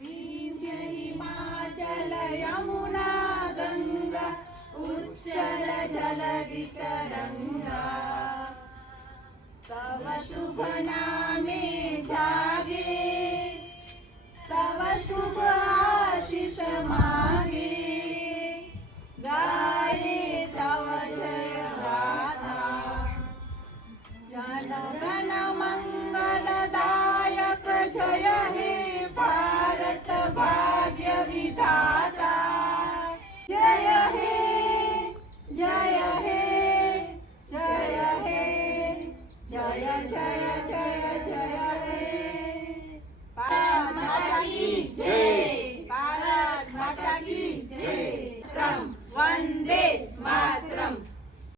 विंध्य हिमाचल यमुना गंगा उच्चल जलधि तरंगा तव शुभ नामे जागे तव शुभ आशीष मागे गाये तव जय गाथा जन गण मंगलदायक जय हे भारत भाग्य विधाता जय हे जय